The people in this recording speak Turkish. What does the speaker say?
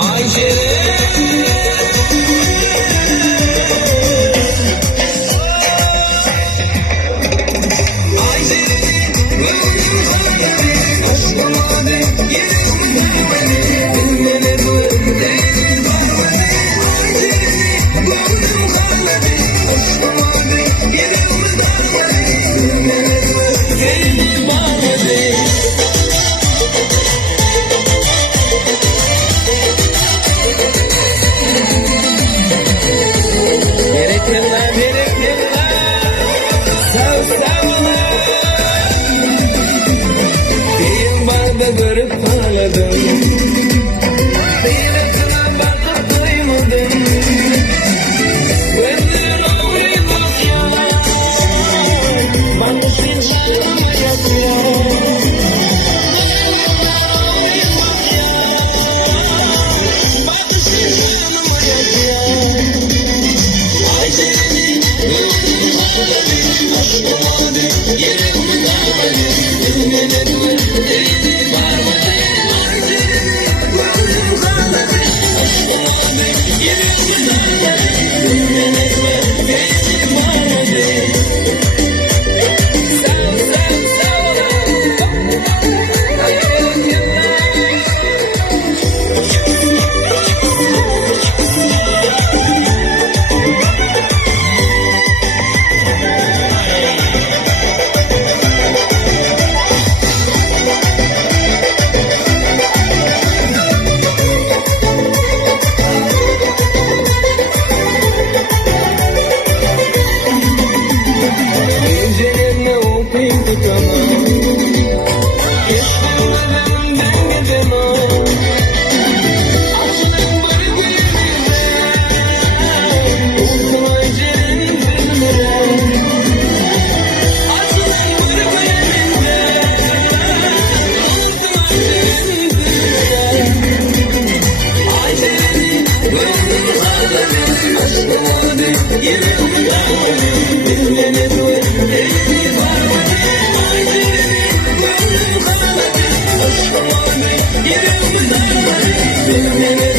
Ayjeren. Görüp ağladım, kıymetine bakıp duymadım. Gözlerin ağrıyor ya, bana hiç yanıma yakıyor. Ayjeren'i gördüm ağladım, aşkım oldu, yüreğimi dağladım. Ümmelerime değdi varmadı. Ayjeren'i gördüm ağladım, aşkım oldu, yüreğimi dağladım. Ümmelerime değdi varmadı. Sağ ol, sağ ol, sağ ol. Gecelerine o pinti kanal, geçtirmeden ben gecemem. Açtım bari bu yerimden, unuttum Ayjeren'in filmleri. Açtım bari bu yerimden, unuttum Ayjeren'in filmleri. Ayjeren'i gördüm ağladım, aşkım oldu, yüreğimi dağladım. Bilmene dur, değdi varmadı. Ayjeren'i gördüm ağladım, aşkım oldu, yüreğimi dağladım. Bilmene